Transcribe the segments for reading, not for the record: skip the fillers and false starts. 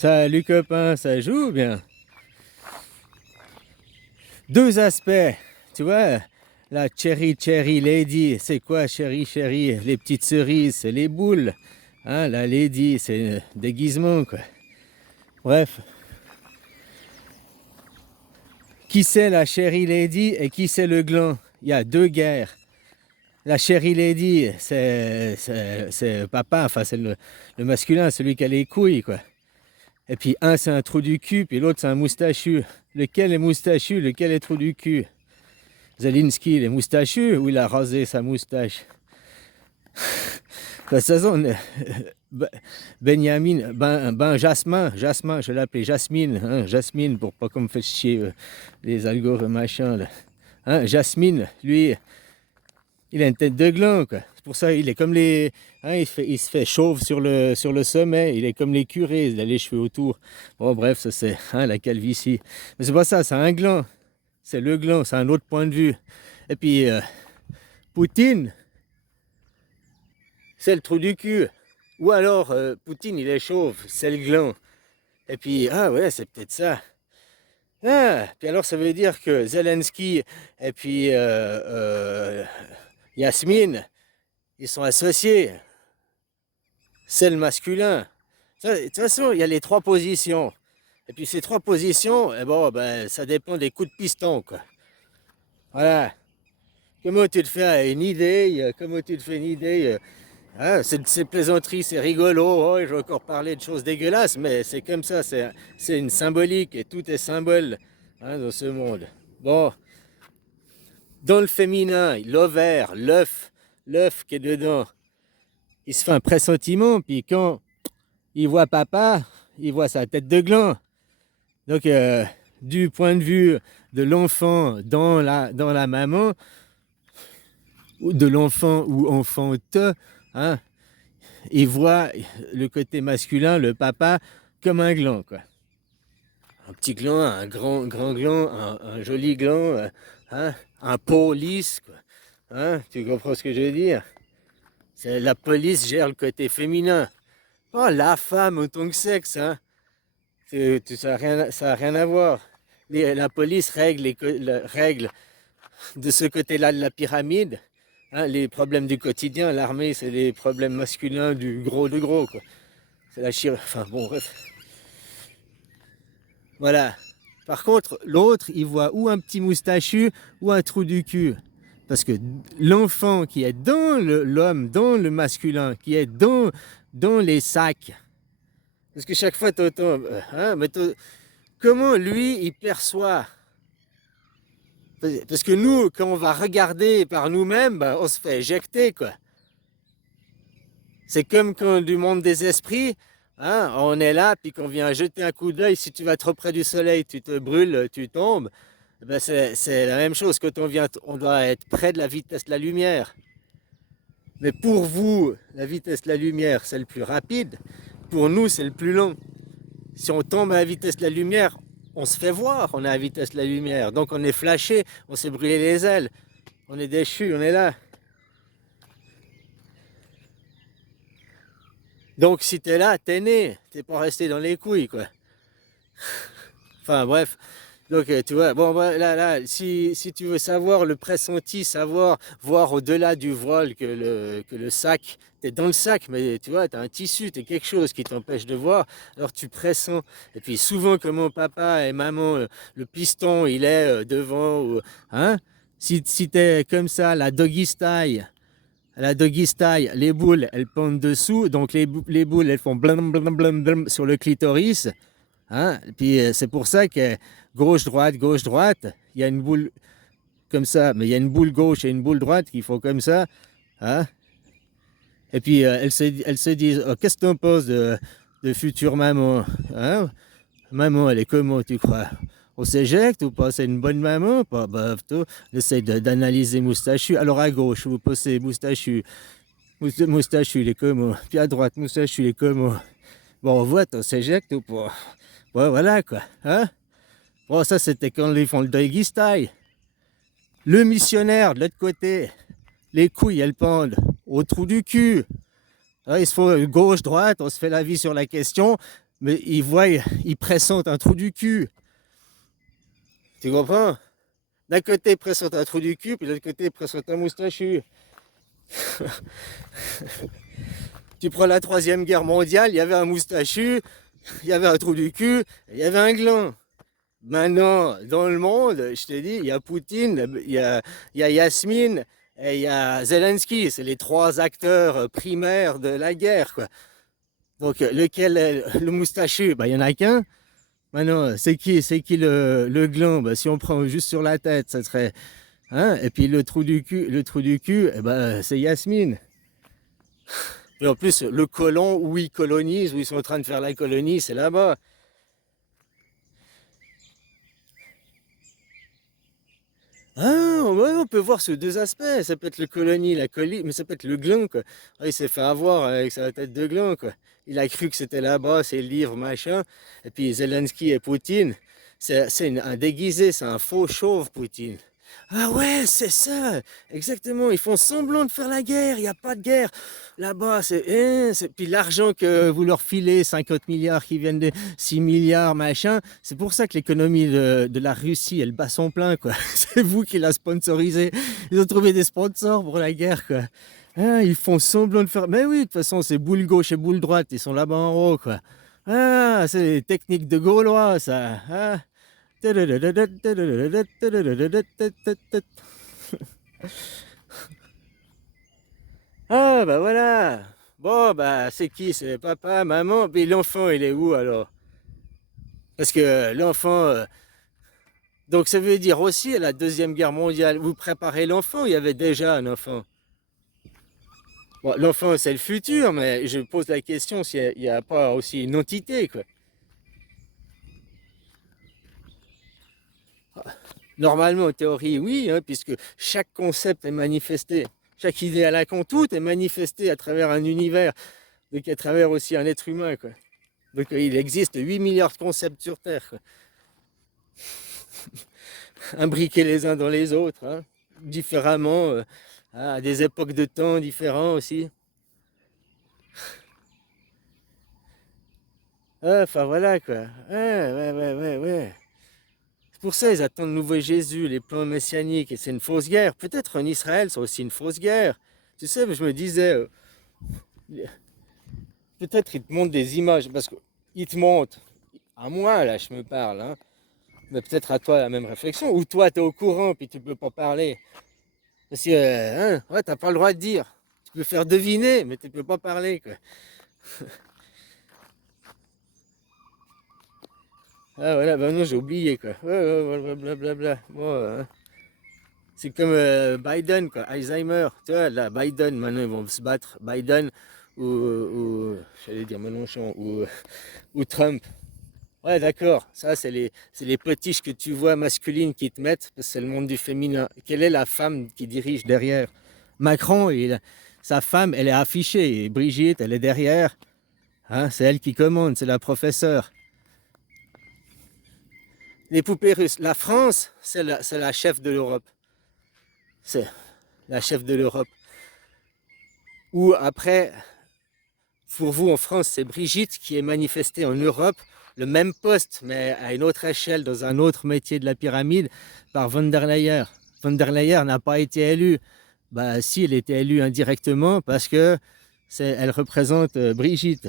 Salut copain, ça joue bien. Deux aspects, tu vois, la cherry lady, c'est quoi cherry? Les petites cerises, c'est les boules. Hein, la lady, c'est déguisement quoi. Bref, qui c'est la cherry lady et qui c'est le gland? Il y a deux guerres. La cherry lady, c'est papa, enfin c'est le masculin, celui qui a les couilles quoi. Et puis un c'est un trou du cul, puis l'autre c'est un moustachu. Lequel est moustachu, lequel est trou du cul? Zelensky, il est moustachu ou il a rasé sa moustache? De toute façon, Benjamin, Jasmin, je l'appelais Jasmine, hein, Jasmine, pour pas qu'on me fasse chier les algos machin là. Hein, Jasmine, lui, il a une tête de gland, quoi. C'est pour ça il est comme les. Hein, il se fait chauve sur le sommet, il est comme les curés, il a les cheveux autour. Bon, bref, ça c'est hein, la calvitie. Mais c'est pas ça, c'est un gland. C'est le gland, c'est un autre point de vue. Et puis, Poutine, c'est le trou du cul. Ou alors, Poutine, il est chauve, c'est le gland. Et puis, ah ouais, c'est peut-être ça. Ah, puis alors, ça veut dire que Zelensky et puis Yasmine, ils sont associés. C'est le masculin. De toute façon, il y a les trois positions. Et puis ces trois positions, eh bon, ben, ça dépend des coups de piston, quoi. Voilà. Comment tu te fais une idée? Comment tu te fais une idée? Hein, c'est plaisanterie, c'est rigolo. Oh, je vais encore parler de choses dégueulasses, mais c'est comme ça. C'est une symbolique et tout est symbole hein, dans ce monde. Bon, dans le féminin, l'ovaire, l'œuf qui est dedans, il se fait un pressentiment, puis quand il voit papa, il voit sa tête de gland. Donc, du point de vue de l'enfant dans la maman, ou de l'enfant ou enfante, hein, il voit le côté masculin, le papa, comme un gland, quoi. Un petit gland, un grand gland, un joli gland, hein, un pot lisse, quoi. Hein, tu comprends ce que je veux dire? La police gère le côté féminin. Oh, la femme en tant que sexe, hein. Ça n'a rien à voir. La police règle de ce côté-là de la pyramide. Hein, les problèmes du quotidien, l'armée, c'est les problèmes masculins du gros de gros, quoi. C'est la chirurgie. Enfin, bon, bref. Voilà. Par contre, l'autre, il voit ou un petit moustachu ou un trou du cul. Parce que l'enfant qui est dans l'homme, dans le masculin, qui est dans les sacs, parce que chaque fois, hein, mais comment lui, il perçoit? Parce que nous, quand on va regarder par nous-mêmes, ben, on se fait éjecter, quoi. C'est comme quand du monde des esprits, hein, on est là, puis qu'on vient jeter un coup d'œil, si tu vas trop près du soleil, tu te brûles, tu tombes. Ben c'est la même chose, quand on doit être près de la vitesse de la lumière. Mais pour vous, la vitesse de la lumière, c'est le plus rapide. Pour nous, c'est le plus long. Si on tombe à la vitesse de la lumière, on se fait voir, on est à la vitesse de la lumière. Donc on est flashé, on s'est brûlé les ailes, on est déchu, on est là. Donc si t'es là, t'es né, t'es pas resté dans les couilles, quoi. Enfin bref, donc tu vois, bon là, si tu veux savoir le pressenti, voir au-delà du voile que le sac, t'es dans le sac, mais tu vois, t'as un tissu, t'es quelque chose qui t'empêche de voir, alors tu pressens. Et puis souvent, comme mon papa et maman, le piston, il est devant, hein, si t'es comme ça, la doggy style, les boules, elles pendent dessous, donc les boules, elles font blam, blam, blam, blam sur le clitoris. Hein? Puis c'est pour ça que gauche, droite, il y a une boule comme ça, mais il y a une boule gauche et une boule droite qui font comme ça. Hein? Et puis elles se disent oh, qu'est-ce que t'en penses de future maman? Hein? Maman, elle est comment, tu crois? On s'éjecte ou pas? C'est une bonne maman? Pas, bah, essaye d'analyser Moustachu. Alors à gauche, vous posez Moustachu. Moustachu, il est comment? Puis à droite, Moustachu, il est comment? Bon, on voit, on s'éjecte ou pas? Ouais, voilà quoi. Hein? Bon, ça c'était quand ils font le doggy style. Le missionnaire de l'autre côté, les couilles elles pendent au trou du cul. Là, il se faut gauche, droite, on se fait la vie sur la question. mais ils voient, ils pressentent un trou du cul. Tu comprends? D'un côté, ils pressentent un trou du cul, puis de l'autre côté, ils pressentent un moustachu. Tu prends la Troisième Guerre mondiale, il y avait un moustachu, il y avait un trou du cul, il y avait un gland. Maintenant, dans le monde, je te dis, il y a Poutine, il y a Yasmine et il y a Zelensky. C'est les trois acteurs primaires de la guerre, quoi. Donc, lequel est le moustachu? Bah, il n'y en a qu'un. Maintenant, c'est qui le gland? Bah, si on prend juste sur la tête, ça serait. Hein? Et puis le trou du cul, eh ben, c'est Yasmine. Et en plus, le colon où ils colonisent, où ils sont en train de faire la colonie, c'est là-bas. Ah, ouais, on peut voir sous deux aspects. Ça peut être le colonie, la colis, mais ça peut être le gland, quoi. Ah, il s'est fait avoir avec sa tête de gland, quoi. Il a cru que c'était là-bas, ses livres, machin. Et puis Zelensky et Poutine, c'est un déguisé, c'est un faux chauve, Poutine. Ah ouais, c'est ça, exactement. Ils font semblant de faire la guerre, il n'y a pas de guerre. Là-bas, puis l'argent que vous leur filez, 50 milliards qui viennent de 6 milliards, machin, c'est pour ça que l'économie de la Russie, elle bat son plein, quoi. C'est vous qui la sponsorisez. Ils ont trouvé des sponsors pour la guerre, quoi. Ah, ils font semblant de faire. Mais oui, de toute façon, c'est boule gauche et boule droite, ils sont là-bas en haut, quoi. Ah, c'est des techniques de Gaulois, ça. Ah. Ah, bah voilà. Bon, bah, c'est qui? C'est papa, maman. Puis l'enfant, il est où alors? Parce que l'enfant. Donc, ça veut dire aussi, à la Deuxième Guerre mondiale, vous préparez l'enfant, il y avait déjà un enfant. Bon, l'enfant, c'est le futur, mais je pose la question s'il n'y a pas aussi une entité, quoi. Normalement, en théorie, oui, hein, puisque chaque concept est manifesté. Chaque idée à la con, tout est manifesté à travers un univers, donc à travers aussi un être humain, quoi. Donc il existe 8 milliards de concepts sur Terre, quoi, imbriqués les uns dans les autres, hein, différemment, à des époques de temps différents aussi. Ah, enfin voilà quoi. Ouais, ouais, ouais, ouais, ouais. C'est pour ça ils attendent le nouveau Jésus, les plans messianiques, et c'est une fausse guerre. Peut-être en Israël, c'est aussi une fausse guerre. Tu sais, je me disais, peut-être ils te montrent des images, parce qu'ils te montrent, à moi là, je me parle, hein, mais peut-être à toi la même réflexion, ou toi tu es au courant, puis tu peux pas parler. Parce que, hein, ouais, t'as pas le droit de dire. Tu peux faire deviner, mais tu peux pas parler, quoi. Ah voilà, bah non, j'ai oublié, quoi. Ouais, ouais, ouais, blablabla. Bon, c'est comme Biden, quoi. Alzheimer. Tu vois, là, Biden, maintenant, ils vont se battre. Biden j'allais dire Mélenchon, ou Trump. Ouais, d'accord. Ça, c'est les potiches que tu vois masculines qui te mettent, parce que c'est le monde du féminin. Quelle est la femme qui dirige derrière? Macron, sa femme, elle est affichée. Et Brigitte, elle est derrière. Hein, c'est elle qui commande, c'est la professeure. Les poupées russes. La France, c'est la chef de l'Europe. C'est la chef de l'Europe. Ou après, pour vous en France, c'est Brigitte qui est manifestée en Europe, le même poste, mais à une autre échelle, dans un autre métier de la pyramide, par von der Leyen. Von der Leyen n'a pas été élue. Bah si, elle était élue indirectement parce que elle représente Brigitte.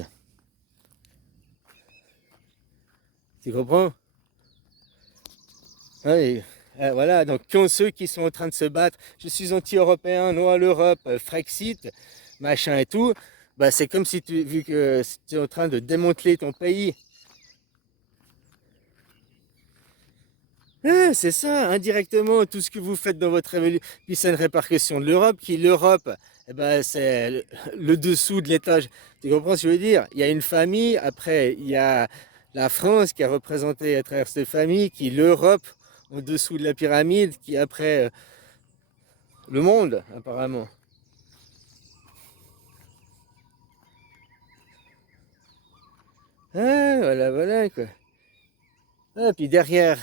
Tu comprends? Ouais, voilà, donc quand ceux qui sont en train de se battre, je suis anti-européen, non à l'Europe, Frexit, machin et tout, bah c'est comme si vu que tu es en train de démanteler ton pays. C'est ça, indirectement, tout ce que vous faites dans votre révolution, puis c'est une répercussion de l'Europe, l'Europe, eh ben, c'est le dessous de l'étage. Tu comprends ce que je veux dire? Il y a une famille, après, il y a la France qui est représentée à travers cette famille, qui l'Europe, au dessous de la pyramide, qui après le monde, apparemment. Ah, voilà, voilà, quoi. Ah, puis derrière,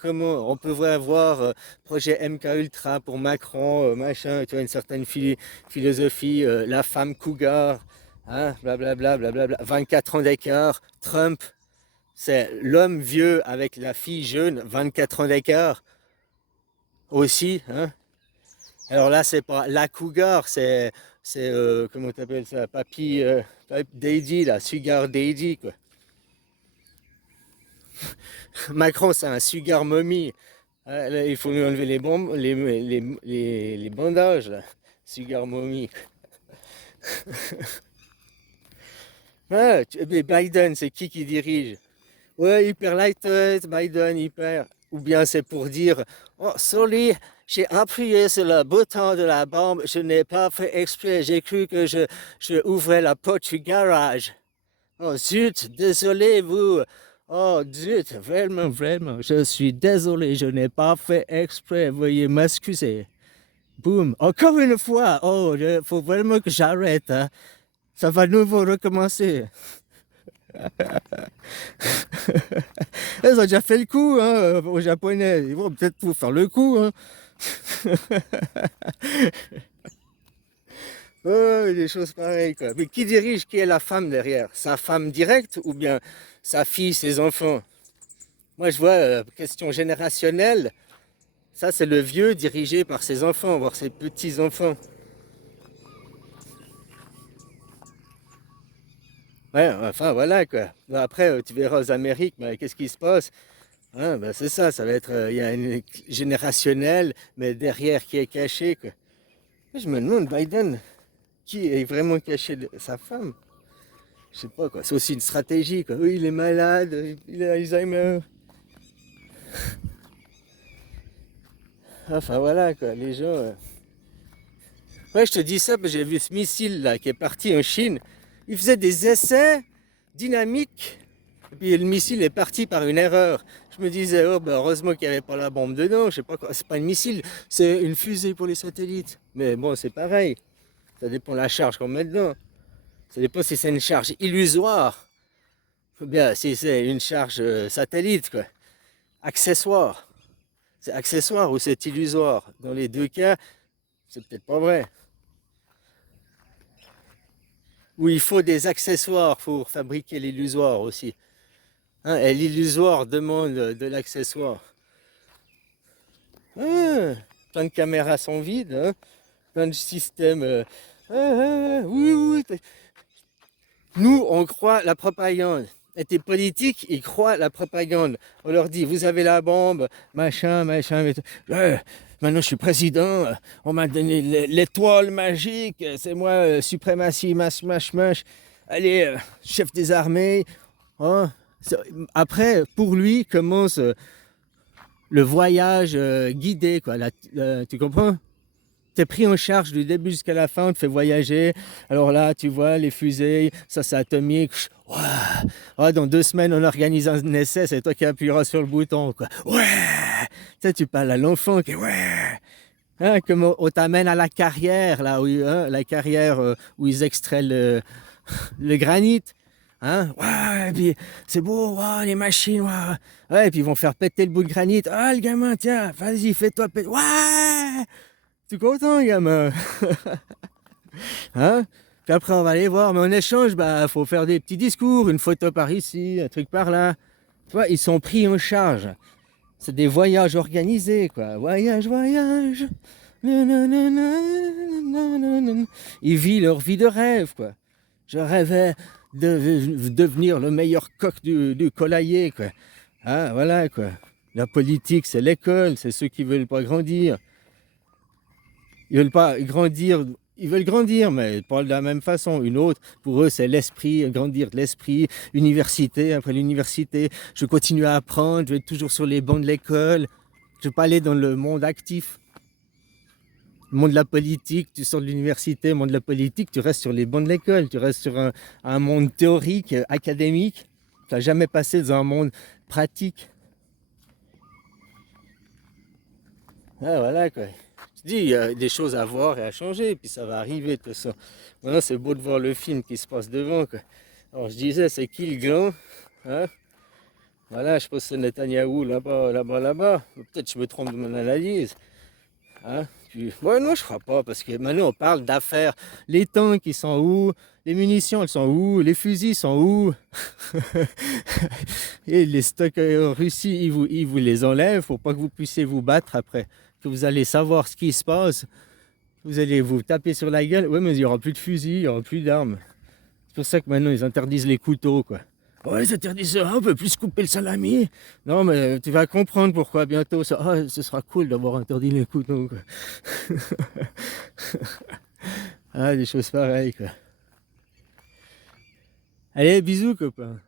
comment on peut voir projet MK Ultra pour Macron, machin, tu vois, une certaine philosophie, la femme cougar, hein, blablabla, blablabla, 24 ans d'écart, Trump, c'est l'homme vieux avec la fille jeune, 24 ans d'écart aussi, hein. Alors là, c'est pas la cougar, comment t'appelles ça, daddy, là, sugar daddy, quoi. Macron, c'est un sugar mommy. Ah, là, il faut lui enlever les bandages, là. Sugar mommy. Ah, mais Biden, c'est qui dirige? Ouais, hyper lightweight, Biden, hyper. Ou bien c'est pour dire, oh, sorry, j'ai appuyé sur le bouton de la bombe, je n'ai pas fait exprès, j'ai cru que je ouvrais la porte du garage. Oh, zut, désolé, vous. Oh, zut, vraiment, vraiment, je suis désolé, je n'ai pas fait exprès, veuillez m'excuser. Boum, encore une fois, oh, il faut vraiment que j'arrête, hein. Ça va nouveau recommencer. Ils ont déjà fait le coup, hein, aux Japonais. Ils vont peut-être vous faire le coup, hein. Oh, des choses pareilles, quoi. Mais qui est la femme derrière? Sa femme directe ou bien sa fille, ses enfants? Moi, je vois, question générationnelle, ça, c'est le vieux dirigé par ses enfants, voire ses petits-enfants. Ouais, enfin, voilà, quoi. Bon, après, tu verras aux Amériques, bah, qu'est-ce qui se passe? Hein, bah, c'est ça, ça va être, il y a une générationnelle, mais derrière qui est caché, quoi. Je me demande, Biden, qui est vraiment caché de sa femme? Je sais pas, quoi. C'est aussi une stratégie, quoi. Oui, il est malade, il a Alzheimer. Enfin, voilà, quoi. Les gens. Ouais, je te dis ça parce que j'ai vu ce missile, là, qui est parti en Chine. Il faisait des essais dynamiques. Et puis le missile est parti par une erreur. Je me disais, oh, bah, heureusement qu'il n'y avait pas la bombe dedans. Je sais pas quoi. C'est pas un missile, c'est une fusée pour les satellites. Mais bon, c'est pareil. Ça dépend de la charge qu'on met dedans. Ça dépend si c'est une charge illusoire. Ou bien si c'est une charge satellite, quoi. Accessoire. C'est accessoire ou c'est illusoire. Dans les deux cas, c'est peut-être pas vrai. Ou il faut des accessoires pour fabriquer l'illusoire aussi. Hein, et l'illusoire demande de l'accessoire. Ah, plein de caméras sont vides, hein, plein de systèmes. Oui, oui, oui. Nous, on croit la propagande. Et tes politiques, ils croient la propagande. On leur dit, vous avez la bombe, machin, machin. Maintenant, je suis président. On m'a donné l'étoile magique. C'est moi, suprématie, mash. Allez, chef des armées. Hein. Après, pour lui, commence le voyage guidé, quoi. Tu comprends? T'es pris en charge du début jusqu'à la fin, on te fait voyager. Alors là, tu vois, les fusées, ça c'est atomique. Ouah. Ah, dans 2 semaines, on organise un essai, c'est toi qui appuieras sur le bouton, quoi. Ouais! Tu sais, tu parles à l'enfant qui ouais! Hein, comme on t'amène à la carrière, là, où, hein, la carrière où ils extraient le granit. Hein? Ouais, et puis c'est beau, ouais, les machines, ouais. Ouais, et puis ils vont faire péter le bout de granit. Ah, le gamin, tiens, vas-y, fais-toi péter. Ouais! Tu es content, gamin? Hein? Puis après, on va aller voir. Mais en échange, bah, faut faire des petits discours, une photo par ici, un truc par là. Tu vois, ils sont pris en charge. C'est des voyages organisés, quoi. Voyage. Nanana, nanana. Ils vivent leur vie de rêve, quoi. Je rêvais de devenir le meilleur coq du collier, quoi. Ah, voilà, quoi. La politique, c'est l'école, c'est ceux qui veulent pas grandir. Ils veulent pas grandir, ils veulent grandir, mais pas de la même façon. Une autre, pour eux, c'est l'esprit, grandir de l'esprit, université, après l'université, je continue à apprendre, je vais être toujours sur les bancs de l'école, je ne vais pas aller dans le monde actif. Le monde de la politique, tu sors de l'université, le monde de la politique, tu restes sur les bancs de l'école, tu restes sur un monde théorique, académique, tu n'as jamais passé dans un monde pratique. Ah, voilà, quoi. Je dis, il y a des choses à voir et à changer, puis ça va arriver de toute façon. Maintenant, c'est beau de voir le film qui se passe devant, quoi. Alors, je disais, c'est qui le grand? Hein? Voilà, je pense que c'est Netanyahou là-bas, là-bas, là-bas. Peut-être que je me trompe de mon analyse. Hein? Ouais, non, je crois pas, parce que maintenant on parle d'affaires. Les tanks, ils sont où? Les munitions, elles sont où? Les fusils sont où? Et les stocks en Russie, ils vous les enlèvent pour pas que vous puissiez vous battre après. Que vous allez savoir ce qui se passe. Vous allez vous taper sur la gueule. Ouais, mais il y aura plus de fusils, il y aura plus d'armes. C'est pour ça que maintenant ils interdisent les couteaux, quoi. Ouais, ils interdisent ça, on peut plus couper le salami. Non, mais tu vas comprendre pourquoi bientôt. Ce sera cool d'avoir interdit les couteaux, quoi. Ah, des choses pareilles, quoi. Allez, bisous, copain.